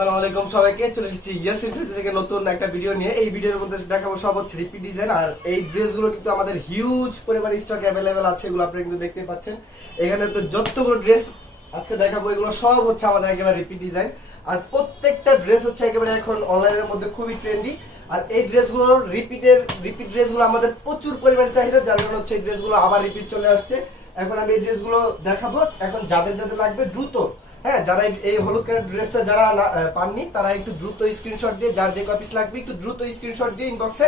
আসসালামু আলাইকুম সবাইকে। চলে এসেছি ইয়াস ইনফিনিটি থেকে নতুন একটা ভিডিও নিয়ে। এই ভিডিওর মধ্যে দেখাবো সব হচ্ছে রিপিট ডিজাইন। আর এই ড্রেসগুলো কিন্তু আমাদের হিউজ পরিমাণে স্টক অ্যাভেলেবেল আছে, এগুলো আপনারা কিন্তু দেখতে পাচ্ছেন। এখানে তো যতগুলো ড্রেস আজকে দেখাবো এগুলো সব হচ্ছে আমাদের একেবারে রিপিট ডিজাইন। আর প্রত্যেকটা ড্রেস হচ্ছে একেবারে এখন অনলাইনের মধ্যে খুবই ট্রেন্ডি। আর এই ড্রেসগুলো রিপিট ড্রেসগুলো আমাদের প্রচুর পরিমাণে চাহিদা, যার কারণে হচ্ছে এই ড্রেসগুলো আবার রিপিট চলে আসছে। এখন আমি এই ড্রেসগুলো দেখাবো। এখন যাদের যাদের লাগবে দ্রুত, হ্যাঁ, যারা এই হলুদ কালার ড্রেসটা যারা পাননি তারা একটু দ্রুত স্ক্রিনশট দিয়ে, যার যে কপিস লাগবে একটু দ্রুত স্ক্রিনশট দিয়ে ইনবক্সে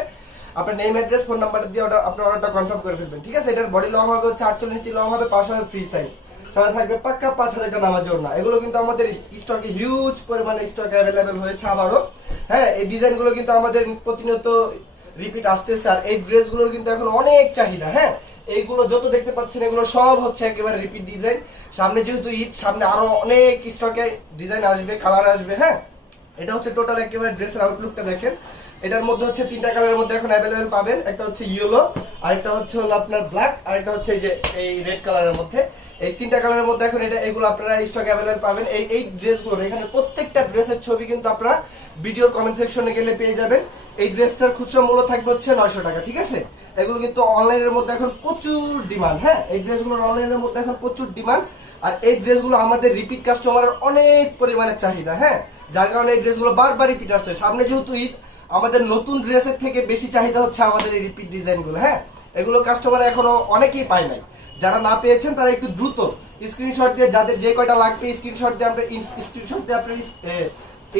আপনার নেম অ্যাড্রেস ফোন নাম্বার দিয়ে আপনার অর্ডারটা কনফার্ম করে ফেলবেন, ঠিক আছে? এটার বডি লং হবে হচ্ছে 48 ইঞ্চি লং হবে, পাশে হবে ফ্রি সাইজ, সাথে থাকবে পাক্কা 5000 টাকা নামাজ না। এগুলো কিন্তু আমাদের স্টকে হিউজ পরিমাণে স্টক অ্যাভেলেবেল হয়েছে আবারও। হ্যাঁ, এই ডিজাইনগুলো কিন্তু আমাদের প্রতিনিয়ত রিপিট আসতেছে। আর এই ড্রেসগুলোর কিন্তু এখন অনেক চাহিদা। হ্যাঁ, এইগুলো যত দেখতে পাচ্ছেন এগুলো সব হচ্ছে একেবারে রিপিট ডিজাইন। সামনে যেহেতু ঈদ, সামনে আরো অনেক স্টকে ডিজাইন আসবে, কালার আসবে। হ্যাঁ, এটা হচ্ছে টোটাল একেবারে ড্রেসের আউটলুকটা দেখেন। এটার মধ্যে হচ্ছে তিনটা কালারের মধ্যে এখন অ্যাভেলেবেল পাবেন। একটা হচ্ছে ইয়েলো, আরেকটা হচ্ছে হলো আপনার ব্ল্যাক, আরেকটা হচ্ছে এই যে এই রেড কালারের মধ্যে। এই তিনটা কালারের মধ্যে এখন এগুলো আপনারা স্টক অ্যাভেলেবেল পাবেন। এই ড্রেসগুলো এখানে প্রত্যেকটা ড্রেসের ছবি কিন্তু আপনারা ভিডিওর কমেন্ট সেকশনে গেলে পেয়ে যাবেন। এই ড্রেসটার খুচরা মূল্য থাকবে হচ্ছে 900 টাকা, ঠিক আছে? এগুলো কিন্তু অনলাইনের মধ্যে এখন প্রচুর ডিমান্ড। হ্যাঁ, এই ড্রেসগুলো অনলাইনের মধ্যে এখন প্রচুর ডিমান্ড। আর এই ড্রেসগুলো আমাদের রিপিট কাস্টমারের অনেক পরিমাণে চাহিদা। হ্যাঁ, যার কারণে এই ড্রেসগুলো বারবার রিপিট আসছে। সামনে যেহেতু ঈদ, আমাদের নতুন ড্রেসের থেকে বেশি চাহিদা হচ্ছে আমাদের এই রিপিট ডিজাইনগুলো। হ্যাঁ, এগুলো কাস্টমার এখনো অনেকেই পায় নাই। যারা না পেয়েছেন তারা একটু দ্রুত স্ক্রিনশট দিয়ে, যাদের যে কয়টা লাগবে স্ক্রিনশট দিয়ে আপনি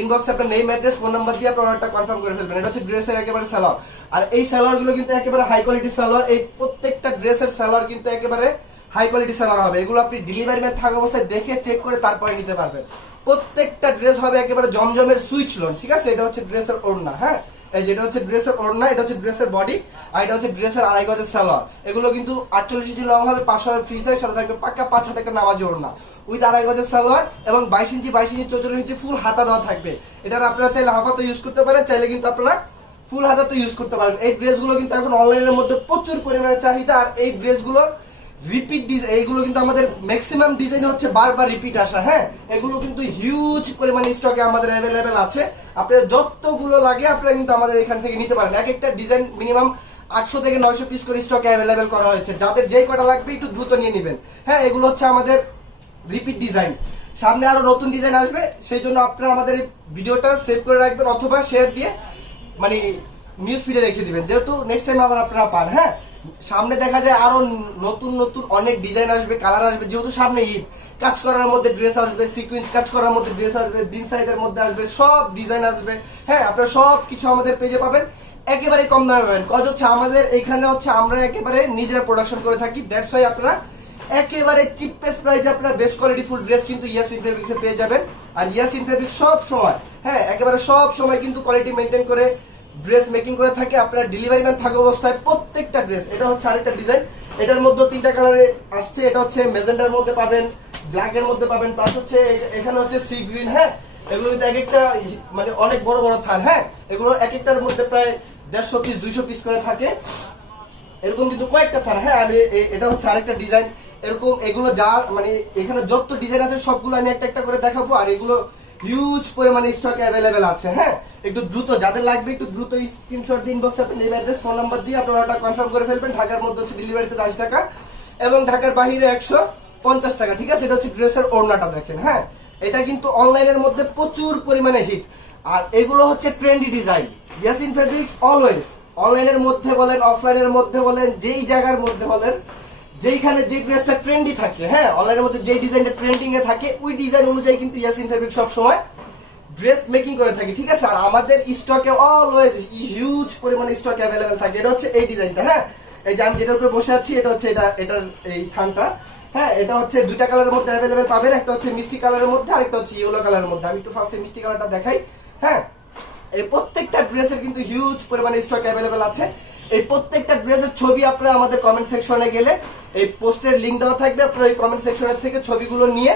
ইনবক্সে আপনার নেম অ্যাড্রেস ফোন নাম্বার দিয়ে আপনার অর্ডারটা কনফার্ম করে ফেলবেন। এটা হচ্ছে ড্রেসের একেবারে সালোয়ার। আর এই সালোয়ার গুলো কিন্তু একেবারে হাই কোয়ালিটির সালোয়ার। এই প্রত্যেকটা ড্রেসের সালোয়ার কিন্তু একেবারে হাই কোয়ালিটি সালোয়ার হবে। এগুলো আপনি ডেলিভারি ম্যান থাকা অবস্থায় দেখে চেক করে তারপরে নিতে পারবেন। প্রত্যেকটা ড্রেস হবে একেবারে জমজমের সুইচ লোন, ঠিক আছে? এটা হচ্ছে ড্রেসের ওড়না। হ্যাঁ, এই যেটা হচ্ছে ড্রেসের ওড়না, এটা হচ্ছে ড্রেসের বডি, আর এটা হচ্ছে ড্রেসের 2.5 গজের সালোয়ার। এগুলো কিন্তু 48 ইঞ্চি লং হবে, পাশে হবে ফ্রি সাইজ, সাথে থাকবে পাক্কা 5000 টাকা নামাজি ওড়না উইথ 2.5 গজের সালোয়ার এবং 22 ইঞ্চি 44 ইঞ্চি ফুল হাতা দেওয়া থাকবে। এটার আপনারা চাইলে হাফ হাতা ইউজ করতে পারেন, চাইলে কিন্তু আপনারা ফুল হাতা তো ইউজ করতে পারেন। এই ড্রেসগুলো কিন্তু এখন অনলাইনের মধ্যে প্রচুর পরিমাণে চাহিদা। আর এই ড্রেসগুলোর রিপিট ডিজাইন, এইগুলো কিন্তু আমাদের ম্যাক্সিমাম ডিজাইন হচ্ছে বারবার রিপিট আসা। হ্যাঁ, এগুলো কিন্তু হিউজ পরিমাণে স্টকে আমাদের অ্যাভেলেবেল আছে। আপনাদের যতগুলো লাগে আপনারা কিন্তু আমাদের এখান থেকে নিতে পারেন। এক একটা ডিজাইন মিনিমাম 800 থেকে 900 পিস করে স্টকে অ্যাভেলেবেল করা হয়েছে। যাদের যেই কটা লাগবে একটু দ্রুত নিয়ে নেবেন। হ্যাঁ, এগুলো হচ্ছে আমাদের রিপিট ডিজাইন। সামনে আরো নতুন ডিজাইন আসবে, সেই জন্য আপনারা আমাদের এই ভিডিওটা সেভ করে রাখবেন অথবা শেয়ার দিয়ে মানে নিউজ ফিডে রেখে দিবেন, যেহেতু নেক্সট টাইম আবার আপনারা পান। হ্যাঁ, সামনে দেখা যায় আরো নতুন নতুন অনেক ডিজাইন আসবে, কালার আসবে। যেহেতু সামনে ঈদ, কাজ করার মধ্যে ড্রেস আসবে, সিকুয়েন্স কাজ করার মধ্যে ড্রেস আসবে, বিন সাইজের মধ্যে আসবে, সব ডিজাইন আসবে। হ্যাঁ, আপনারা সব কিছু আমাদের পেজে পাবেন, একেবারে কম দামে পাবেন। কজ হচ্ছে আমাদের এখানে হচ্ছে আমরা একেবারে নিজেরা প্রোডাকশন করে থাকি, দ্যাটস ওয়াই আপনারা একেবারে চিপেস্ট প্রাইসে আপনারা বেস্ট কোয়ালিটি ফুল ড্রেস কিন্তু ইয়াস ইনফেব্রিক্সে পেয়ে যাবেন। আর ইয়াস ইনফেব্রিক্স সব সময়, হ্যাঁ, একেবারে সব সময় কিন্তু কোয়ালিটি মেনটেন করে ড্রেস মেকিং করে থাকে। আপনার ডেলিভারি ম্যান থাকা অবস্থায় প্রত্যেকটা ড্রেস, এটা হচ্ছে আরেকটা ডিজাইন। এটার মধ্যে তিনটা কালারে আসছে। এটা হচ্ছে মেজেন্ডার মধ্যে পাবেন, ব্ল্যাক এর মধ্যে পাবেন, প্লাস হচ্ছে এখানে হচ্ছে সি গ্রিন। হ্যাঁ, এগুলো কিন্তু এক একটা মানে অনেক বড় বড় থান। হ্যাঁ, এগুলো এক একটার মধ্যে প্রায় 150 পিস 200 পিস করে থাকে, এরকম কিন্তু কয়েকটা থান। হ্যাঁ, আমি এটা হচ্ছে আরেকটা ডিজাইন। এরকম এগুলো যা মানে এখানে যত ডিজাইন আছে সবগুলো আমি একটা একটা করে দেখাবো। আর এগুলো হিউজ পরিমাণে স্টকে অ্যাভেলেবেল আছে। হ্যাঁ, একটু দ্রুত যাদের লাগবে একটু দ্রুত স্ক্রিনশট দিয়ে ইনবক্সে আপনি নেম অ্যাড্রেস ফোন নাম্বার দিয়ে আপনার অর্ডার কনফার্ম করে ফেলবেন। ঢাকার মধ্যে হচ্ছে ডেলিভারি চার্জ 80 টাকা এবং ঢাকার বাইরে 150 টাকা, ঠিক আছে? এটা হচ্ছে ড্রেসের ওড়নাটা দেখেন। হ্যাঁ, এটা কিন্তু অনলাইনের মধ্যে প্রচুর পরিমাণে হিট। আর এগুলো হচ্ছে trendy design. Yes in fabrics always অনলাইনের মধ্যে বলেন, অফলাইনের মধ্যে বলেন, যেই জায়গার মধ্যে বলেন, যেইখানে যে ড্রেসটা ট্রেন্ডি থাকে, হ্যাঁ, অনলাইনের মধ্যে যে ডিজাইনটা ট্রেন্ডিং এ থাকে ওই ডিজাইন অনুযায়ী কিন্তু ইয়াস ইন ফেব্রিক সব সময় ড্রেস মেকিং করে থাকি, ঠিক আছে? আর আমাদের স্টকে অলওয়েজ হিউজ পরিমাণে স্টক অ্যাভেলেবেল থাকে। এটা হচ্ছে এই ডিজাইনটা। হ্যাঁ, এই যে আমি যেটার উপরে বসে আছি এটা হচ্ছে এটার এই থানটা। হ্যাঁ, এটা হচ্ছে দুইটা কালারের মধ্যে অ্যাভেলেবেল পাবেন। একটা হচ্ছে মিষ্টি কালারের মধ্যে, আরেকটা হচ্ছে ইয়েলো কালারের মধ্যে। আমি একটু ফার্স্টে মিষ্টি কালারটা দেখাই। হ্যাঁ, এই প্রত্যেকটা ড্রেসের কিন্তু হিউজ পরিমাণে স্টক অ্যাভেলেবেল আছে। এই প্রত্যেকটা ড্রেসের ছবি আপনারা আমাদের কমেন্ট সেকশনে গেলে এই পোস্টের লিংক দেওয়া থাকবে, আপনারা এই কমেন্ট সেকশনের থেকে ছবিগুলো নিয়ে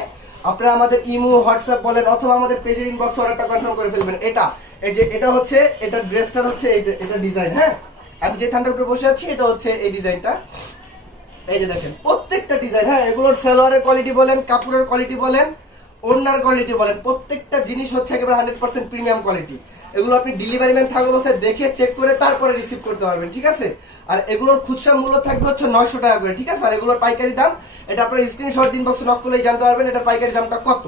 আপনারা আমাদের ইমো হোয়াটসঅ্যাপ বলেন অথবা আমাদের পেজের ইনবক্স অর্ডারটা কনফার্ম করে ফেলবেন। এটা এই যে এটা হচ্ছে এটা ড্রেসটার হচ্ছে এটা ডিজাইন। হ্যাঁ, আমি যে থানটার উপরে বসে আছি এটা হচ্ছে এই ডিজাইনটা। এই যে দেখেন প্রত্যেকটা ডিজাইন। হ্যাঁ, এগুলোর সালোয়ারের কোয়ালিটি বলেন, কাপড়ের কোয়ালিটি বলেন, ওড়নার কোয়ালিটি বলেন, প্রত্যেকটা জিনিস হচ্ছে একেবারে 100% প্রিমিয়াম কোয়ালিটি। এগুলো আপনি ডেলিভারি ম্যান থাকা অবস্থায় দেখে চেক করে তারপরে রিসিভ করতে পারবেন, ঠিক আছে। আর এগুলোর খুচরা মূল্য থাকবে হচ্ছে 900 টাকা করে, ঠিক আছে। আর এগুলোর পাইকারি দাম, এটা আপনার স্ক্রিনশট দিন বক্সে নক করলেই জানতে পারবেন এটা পাইকারি দামটা কত।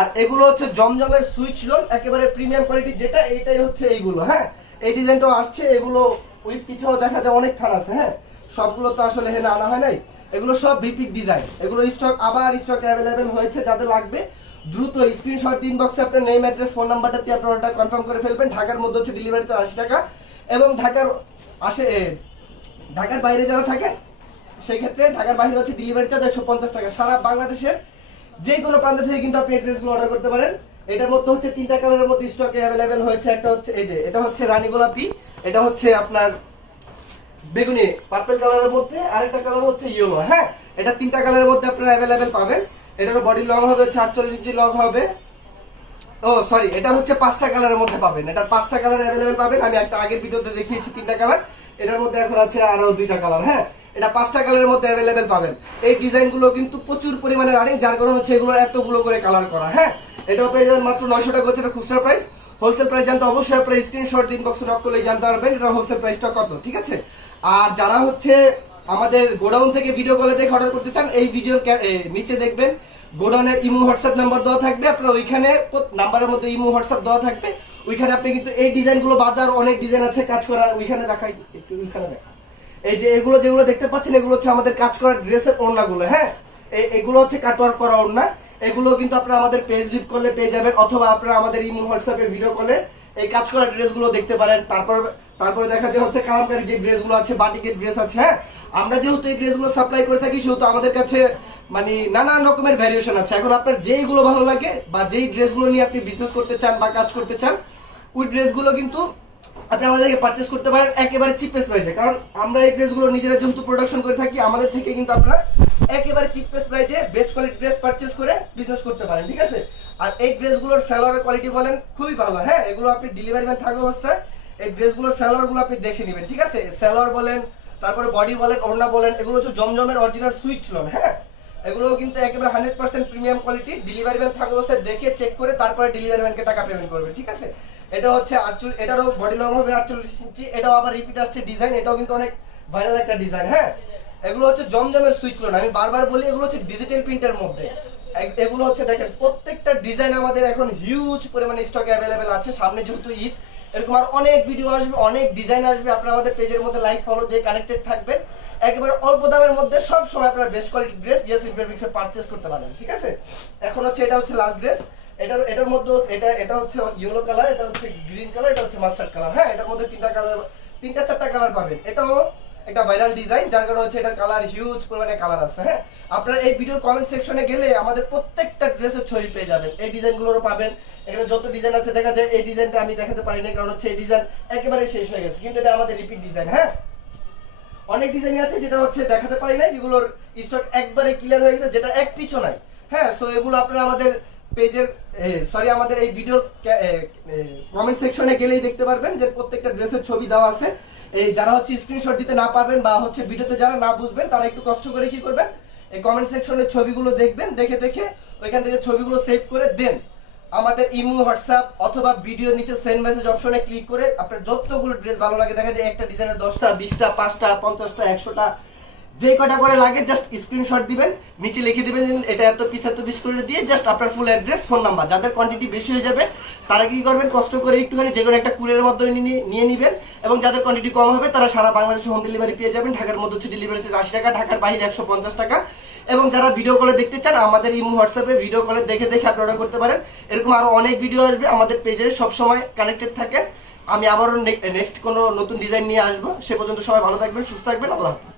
আর এগুলো হচ্ছে জমজমের সুইচ লোন, একেবারে প্রিমিয়াম কোয়ালিটি যেটা, এইটাই হচ্ছে এইগুলো। হ্যাঁ, এই ডিজাইনটাও আসছে, এগুলো ওই পিছাও দেখা যায় অনেক থান আছে। হ্যাঁ, সবগুলো তো আসলে হেনা আনা হয় নাই, এগুলো সব রিপিট ডিজাইন। এগুলো স্টক আবার স্টক অ্যাভেলেবেল হয়েছে, যাদের লাগবে দ্রুত স্ক্রিনশট দিন বক্সে আপনার নেম, অ্যাড্রেস, ফোন নাম্বারটা দিয়ে আপনার অর্ডার কনফার্ম করে ফেলবেন। ঢাকার মধ্যে হচ্ছে ডেলিভারি চার্জ 80 টাকা, এবং ঢাকার বাইরে যারা থাকেন সেই ক্ষেত্রে ঢাকার বাইরে হচ্ছে ডেলিভারি চার্জ 150 টাকা। সারা বাংলাদেশের যে কোনো প্রান্ত থেকে কিন্তু আপনি এই ড্রেসগুলো অর্ডার করতে পারেন। এটার মধ্যে হচ্ছে 3টা কালারের মধ্যে স্টকে অ্যাভেলেবেল হয়েছে। একটা হচ্ছে এই যে, এটা হচ্ছে রানী গোলাপি, এটা হচ্ছে আপনার বেগুনি পার্পল কালারের মধ্যে, আরেকটা কালার হচ্ছে ইয়েলো। হ্যাঁ, এটা 3টা কালারের মধ্যে আপনারা অ্যাভেলেবেল পাবেন। এটার বডি লং হবে 48 ইঞ্চি লং হবে। ও সরি, এটা হচ্ছে 5টা কালারের মধ্যে পাবেন। এটার 5টা কালার অ্যাভেলেবেল পাবেন। আমি একটা আগের ভিডিওতে দেখিয়েছি 3টা কালার, এটার মধ্যে এখন আছে আরো 2টা কালার। হ্যাঁ, এটা 5টা কালারের মধ্যে অ্যাভেলেবেল পাবেন। এই ডিজাইনগুলো কিন্তু প্রচুর পরিমাণে রানিং, যার কারণে হচ্ছে এগুলো এতগুলো করে কালার করা। হ্যাঁ, এটাও পেয়ে যাবেন মাত্র 900 টাকা হচ্ছে এটা খুচরা প্রাইস। হোলসেল প্রাইস জানতে অবশ্যই আপনার স্ক্রিনশট দিন বক্সে নক করলেই জানতে পারবেন এটা হোলসেল প্রাইসটা কত, ঠিক আছে। আর যারা হচ্ছে আমাদের গোডাউন থেকে ভিডিও কলে দেখে অর্ডার করতে চান, এই ভিডিওর নিচে দেখবেন গোডাউনের ইমো হোয়াটসঅ্যাপ নাম্বার দেওয়া থাকবে। আপনার ওইখানে নাম্বারের মধ্যে ইমো হোয়াটসঅ্যাপ দেওয়া থাকবে, ওইখানে আপনি কিন্তু এই ডিজাইনগুলো বাদ আর অনেক ডিজাইন আছে কাজ করা, ওইখানে দেখাই একটু, ওইখানে দেখা। এই যে এগুলো যেগুলো দেখতে পাচ্ছেন, এগুলো হচ্ছে আমাদের কাজ করা ড্রেসের ওড়নাগুলো। হ্যাঁ, এগুলো হচ্ছে কাটওয়ার্ক করা ওড়না। এগুলো কিন্তু আপনারা আমাদের পেজ ভিজিট করলে পেয়ে যাবেন, অথবা আপনারা আমাদের ইমো হোয়াটসঅ্যাপে ভিডিও কলে এই কাজ করা ড্রেসগুলো দেখতে পারেন। তারপরে দেখা যায় হচ্ছে কালামকারী যে ড্রেসগুলো আছে, বাটিকের ড্রেস আছে। হ্যাঁ, আমরা যেহেতু এই ড্রেসগুলো সাপ্লাই করে থাকি, সেহেতু আমাদের কাছে মানে নানান রকমের ভ্যারিয়েশন আছে। এখন আপনার যেইগুলো ভালো লাগে বা যেই ড্রেসগুলো নিয়ে আপনি বিজনেস করতে চান বা কাজ করতে চান, ওই ড্রেসগুলো কিন্তু আপনি আমাদেরকে পারচেস করতে পারেন একেবারে চিপেস্ট প্রাইসে। কারণ আমরা এই ড্রেসগুলো নিজেরা যেহেতু প্রোডাকশন করে থাকি, আমাদের থেকে কিন্তু আপনারা একেবারে চিপেস্ট প্রাইসে বেস্ট কোয়ালিটি ড্রেস পারচেস করে বিজনেস করতে পারেন, ঠিক আছে। আর এই ড্রেসগুলোর সালোয়ারের কোয়ালিটি বলেন খুবই ভালো। হ্যাঁ, এগুলো আপনি ডেলিভারি ম্যান থাকা অবস্থায় এই ড্রেসগুলোর সালোয়ারগুলো আপনি দেখে নেবেন, ঠিক আছে। সালোয়ার বলেন, তারপরে বডি বলেন, ওড়না বলেন, এগুলো হচ্ছে জমজমের অরিজিনাল সুইচ লোন। হ্যাঁ, এগুলো কিন্তু একেবারে 100% প্রিমিয়াম কোয়ালিটি। ডেলিভারি ম্যান থাকা অবস্থায় দেখে চেক করে তারপরে ডেলিভারি ম্যানকে টাকা পেমেন্ট করবে, ঠিক আছে। এটা হচ্ছে এটারও বডি লং হবে 48 ইঞ্চি। এটাও আবার রিপিট আসছে ডিজাইন, এটাও কিন্তু অনেক ভাইরাল একটা ডিজাইন। হ্যাঁ, এগুলো হচ্ছে জমজমের সুইচ লোন। আমি বারবার বলি এগুলো হচ্ছে ডিজিটাল প্রিন্টের মধ্যে। এগুলো হচ্ছে দেখেন প্রত্যেকটা ডিজাইন আমাদের এখন হিউজ পরিমাণে স্টকে অ্যাভেলেবেল আছে। সামনে যেহেতু ঈদ, এরকম আর অনেক ভিডিও আসবে, অনেক ডিজাইন আসবে। আপনারা আমাদের পেজের মধ্যে লাইক ফলো দিয়ে কানেক্টেড থাকবেন। একেবারে অল্প দামের মধ্যে সব সময় আপনারা best quality dress yes information purchase করতে পারেন, ঠিক আছে। এখন হচ্ছে এটা হচ্ছে লাস্ট ড্রেস। এটার মধ্যে এটা হচ্ছে ইয়েলো কালার, এটা হচ্ছে গ্রিন কালার, এটা হচ্ছে মাস্টার্ড কালার। হ্যাঁ, এটার মধ্যে 3-4টা কালার পাবেন। এটাও একটা ভাইরাল ডিজাইন, যার কারণে হচ্ছে এটার কালার হিউজ পরিমাণে কালার আছে। হ্যাঁ, আপনারা এই ভিডিওর কমেন্ট সেকশনে গেলে আমাদের প্রত্যেকটা ড্রেসের ছবি পেয়ে যাবেন, এই ডিজাইনগুলোরও পাবেন। এখানে যত ডিজাইন আছে দেখা যায় এই ডিজাইনটা আমি দেখাতে পারি না, কারণ হচ্ছে এই ডিজাইন একেবারে শেষ হয়ে গেছে, কিন্তু এটা আমাদের রিপিট ডিজাইন। হ্যাঁ, অনেক ডিজাইন আছে যেটা হচ্ছে দেখাতে পারি না, যেগুলোর স্টক একবারে ক্লিয়ার হয়ে গেছে, যেটা এক পিছু নাই। হ্যাঁ, সো এগুলো আপনারা আমাদের পেজের আমাদের এই ভিডিওর কমেন্ট সেকশনে গেলেই দেখতে পারবেন যে প্রত্যেকটা ড্রেসের ছবি দেওয়া আছে। এই যারা হচ্ছে স্ক্রিনশট দিতে না পারবেন বা হচ্ছে ভিডিওতে যারা না বুঝবেন, তারা একটু কষ্ট করে কি করবেন, এই কমেন্ট সেকশনের ছবিগুলো দেখবেন, দেখে ওইখান থেকে ছবিগুলো সেভ করে দেন আমাদের ইমো, হোয়াটসঅ্যাপ অথবা ভিডিওর নিচে সেন্ড মেসেজ অপশনে ক্লিক করে আপনার যতগুলো ড্রেস ভালো লাগে, দেখা যায় একটা ডিজাইনের 10টা, 20টা, 5টা, 50টা, 100টা, যে কটা করে লাগে জাস্ট স্ক্রিনশট দিবেন, নিচে লিখে দিবেন এটা এত পিস করে দিয়ে জাস্ট আপনার ফুল অ্যাড্রেস, ফোন নাম্বার। যাদের কোয়ান্টিটি বেশি হয়ে যাবে তারা কি করবেন, কষ্ট করে একটুখানি যে কোনো একটা কুরিয়ারের মাধ্যমে নিয়ে নেবেন, এবং যাদের কোয়ান্টিটি কম হবে তারা সারা বাংলাদেশে হোম ডেলিভারি পেয়ে যাবেন। ঢাকার মধ্যে হচ্ছে ডেলিভারি চার্জ 80 টাকা, ঢাকার বাইরে 150 টাকা। এবং যারা ভিডিও কলে দেখতে চান, আমাদের ইমো, হোয়াটসঅ্যাপে ভিডিও কলে দেখে আপনি অর্ডার করতে পারেন। এরকম আরো অনেক ভিডিও আসবে, আমাদের পেজে সবসময় কানেক্টেড থাকেন। আমি আবারও নেক্সট কোনো নতুন ডিজাইন নিয়ে আসবো। সে পর্যন্ত সবাই ভালো থাকবেন, সুস্থ থাকবেন। আল্লাহ হাফেজ।